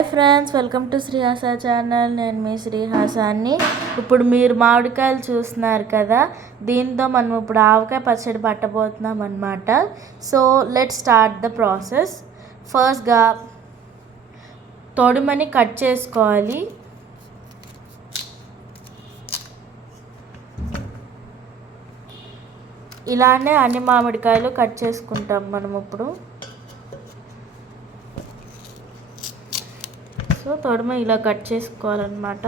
Friends, welcome to Srihasa channel. నేను మీ శ్రీహాసాన్ని. ఇప్పుడు మీరు మామిడికాయలు చూస్తున్నారు కదా, దీంతో మనం ఇప్పుడు ఆవకాయ పచ్చడి పట్టబోతున్నాం అన్నమాట. So let's start the process. ఫస్ట్గా తొడిమని కట్ చేసుకోవాలి. ఇలానే అన్ని మామిడికాయలు కట్ చేసుకుంటాం మనం ఇప్పుడు. సో తొడిమ ఇలా కట్ చేసుకోవాలన్నమాట.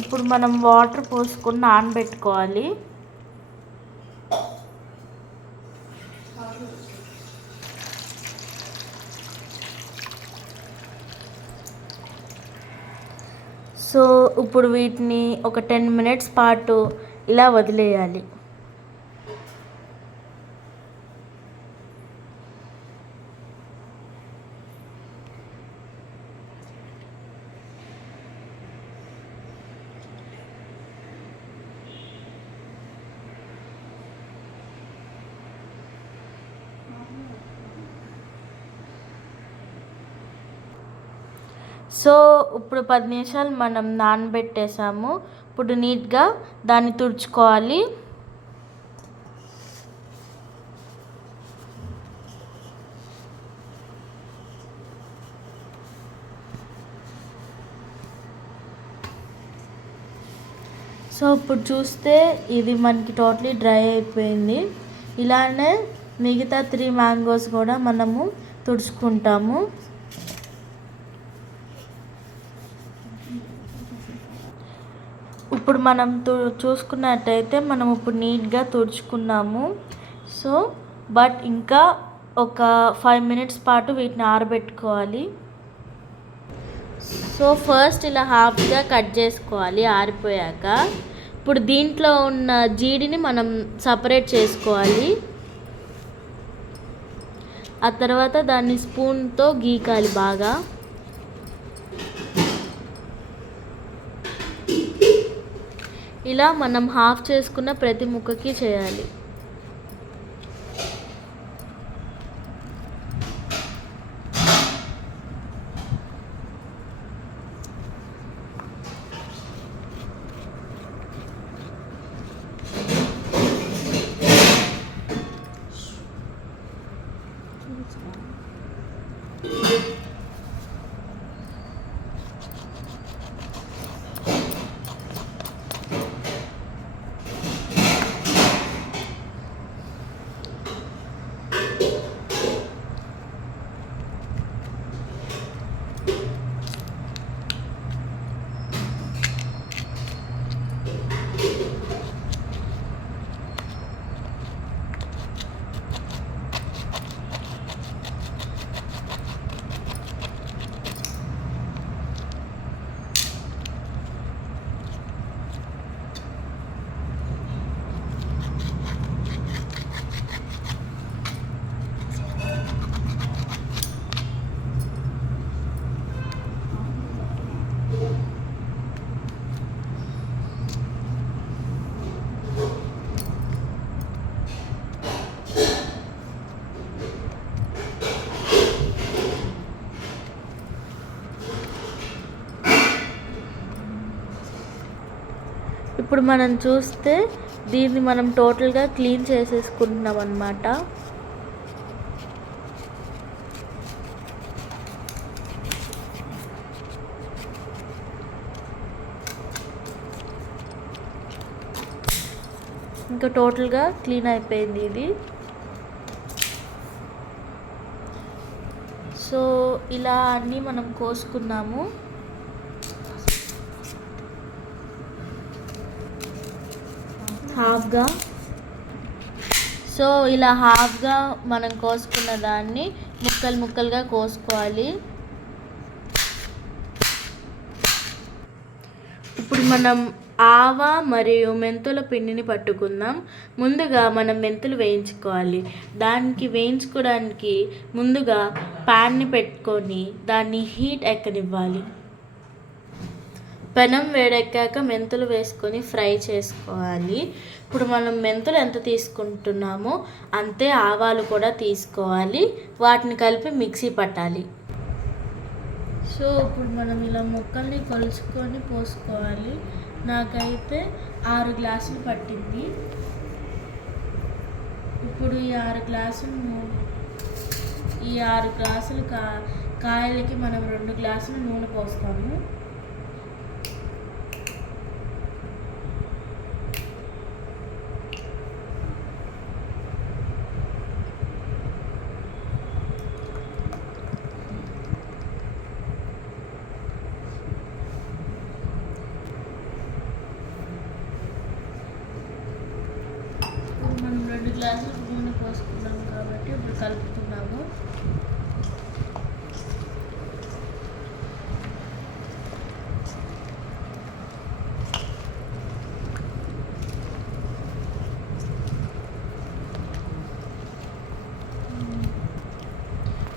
ఇప్పుడు మనం వాటర్ పోసుకొని నానబెట్టుకోవాలి. సో ఇప్పుడు వీటిని ఒక 10 minutes పాటు ఇలా వదిలేయాలి. సో ఇప్పుడు 10 నిమిషాలు మనం నానబెట్టేసాము. ఇప్పుడు నీట్గా దాన్ని తుడుచుకోవాలి. సో ఇప్పుడు చూస్తే ఇది మనకి టోటలీ డ్రై అయిపోయింది. ఇలానే మిగతా 3 మ్యాంగోస్ కూడా మనము తుడుచుకుంటాము. ఇప్పుడు మనం చూసుకున్నట్టయితే మనం ఇప్పుడు నీట్గా తుడుచుకున్నాము. సో బట్ ఇంకా ఒక 5 minutes పాటు వీటిని ఆరబెట్టుకోవాలి. సో ఫస్ట్ ఇలా హాఫ్గా కట్ చేసుకోవాలి ఆరిపోయాక. ఇప్పుడు దీంట్లో ఉన్న జీడిని మనం సపరేట్ చేసుకోవాలి. ఆ తర్వాత దాన్ని స్పూన్తో గీకాలి బాగా. ఇలా మనం హాఫ్ చేసుకున్న ప్రతి ముక్కకి చేయాలి. ఇప్పుడు మనం చూస్తే దీన్ని మనం టోటల్గా క్లీన్ చేసేసుకుంటున్నాం అన్నమాట. ఇంకా టోటల్గా క్లీన్ అయిపోయింది ఇది. సో ఇలా అన్నీ మనం కోసుకున్నాము. హాఫ్గా. సో ఇలా హాఫ్గా మనం కోసుకున్న దాన్ని ముక్కలుగా కోసుకోవాలి. ఇప్పుడు మనం ఆవ మరియు మెంతుల పిండిని పట్టుకుందాం. ముందుగా మనం మెంతులు వేయించుకోవాలి. దానికి వేయించుకోవడానికి ముందుగా ప్యాన్ని పెట్టుకొని దాన్ని హీట్ ఎక్కనివ్వాలి. పెనం వేడెక్కాక మెంతులు వేసుకొని ఫ్రై చేసుకోవాలి. ఇప్పుడు మనం మెంతులు ఎంత తీసుకుంటున్నామో అంతే ఆవాలు కూడా తీసుకోవాలి. వాటిని కలిపి మిక్సీ పట్టాలి. సో ఇప్పుడు మనం ఇలా ముక్కల్ని కొలుచుకొని పోసుకోవాలి. నాకైతే 6 గ్లాసులు పట్టింది. ఇప్పుడు ఈ 6 గ్లాసులు కాయలకి మనం 2 గ్లాసులు నూనె పోస్తాము. మనం 2 గ్లాసులు నూనె పోసుకున్నాము కాబట్టి ఇప్పుడు కలుపుతున్నాము.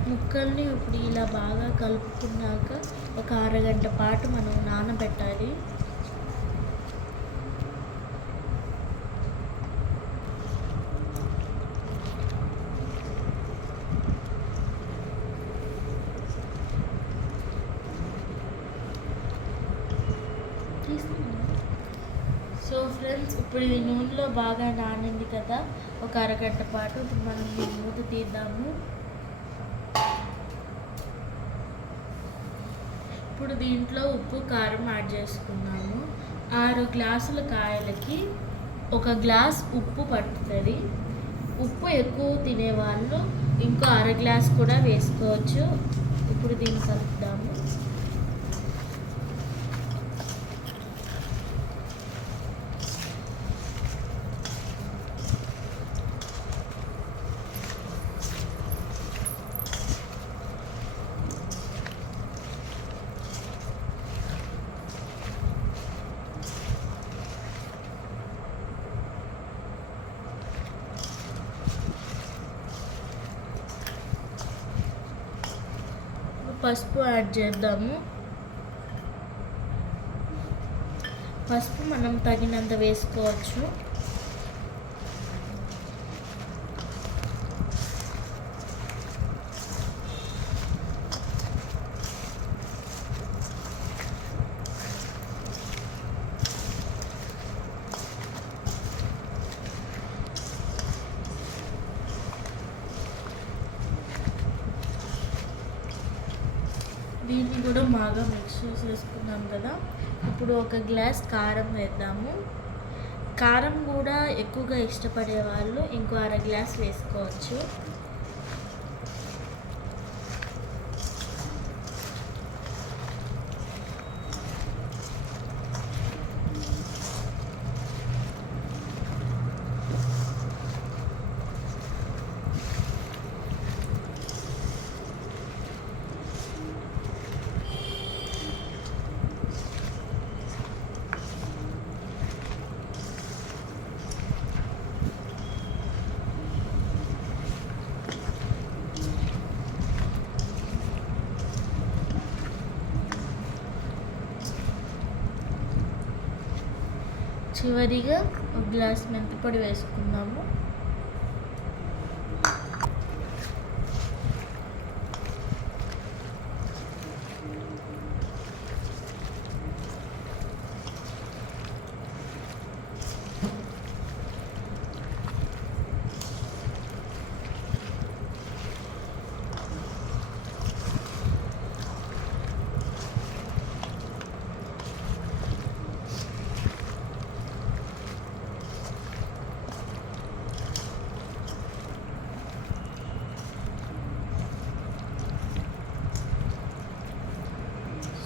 ముక్కల్ని ఇప్పుడు ఇలా బాగా కలుపుకున్నాక ఒక అరగంట పాటు మనం నానబెట్టాలి. సో ఫ్రెండ్స్, ఇప్పుడు ఈ నూనెలో బాగా నానింది కదా, ఒక అరగంట పాటు ఇప్పుడు మనం ఈ మూత తీద్దాము. ఇప్పుడు దీంట్లో ఉప్పు కారం యాడ్ చేసుకున్నాము. 6 గ్లాసుల కాయలకి 1 గ్లాస్ ఉప్పు పడుతుంది. ఉప్పు ఎక్కువ తినేవాళ్ళు ఇంకో 1/2 గ్లాస్ కూడా వేసుకోవచ్చు. ఇప్పుడు దీన్ని కలుపుదాము. పసుపు యాడ్ చేద్దాము. పసుపు మనం తగినంత వేసుకోవచ్చు. దీన్ని కూడా బాగా మిక్స్ చేసేసుకున్నాం కదా. ఇప్పుడు 1 గ్లాస్ కారం వేద్దాము. కారం కూడా ఎక్కువగా ఇష్టపడే వాళ్ళు ఇంకో 1/2 గ్లాస్ వేసుకోవచ్చు. చివరిగా 1 గ్లాస్ మెంతిపొడి వేసుకుందాము.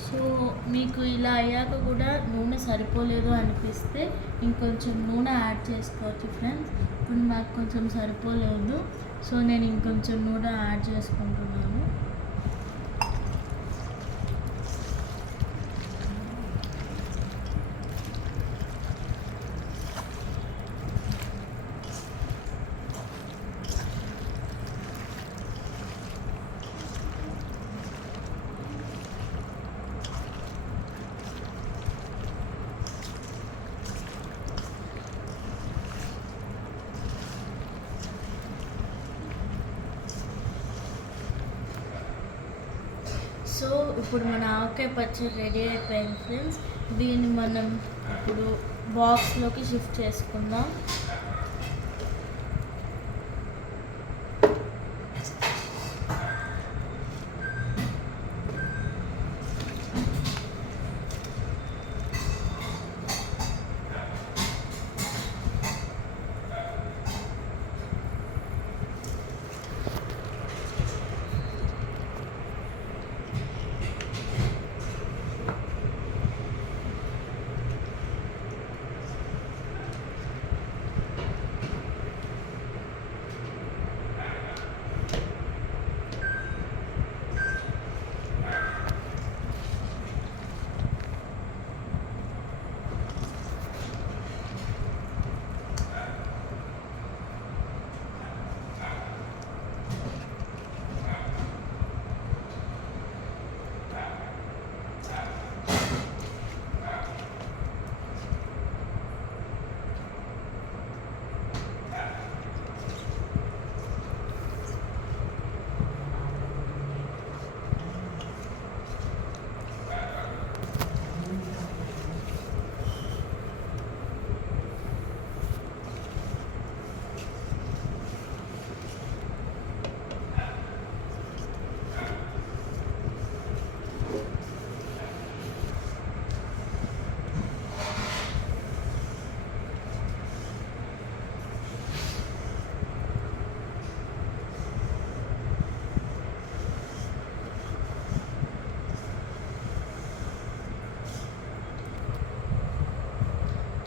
సో మీకు ఇలా అయ్యాక కూడా నూనె సరిపోలేదు అనిపిస్తే ఇంకొంచెం నూనె యాడ్ చేసుకోవచ్చు ఫ్రెండ్స్. ఇప్పుడు నాకు కొంచెం సరిపోలేదు, సో నేను ఇంకొంచెం నూనె యాడ్ చేసుకుంటున్నాను. సో ఇప్పుడు మన ఆవకాయ పచ్చడి రెడీ అయిపోయింది ఫ్రెండ్స్. దీన్ని మనం ఇప్పుడు బాక్స్లోకి షిఫ్ట్ చేసుకుందాం.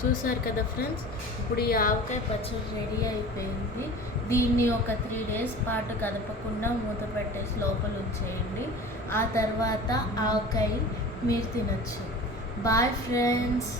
చూసారు కదా ఫ్రెండ్స్, ఇప్పుడు ఈ ఆవకాయ పచ్చడి రెడీ అయిపోయింది. దీన్ని ఒక 3 days పాటు కదపకుండా మూత పెట్టేసి లోపల ఉంచేయండి. ఆ తర్వాత ఆవకాయ మీరు తినచ్చు. Bye friends.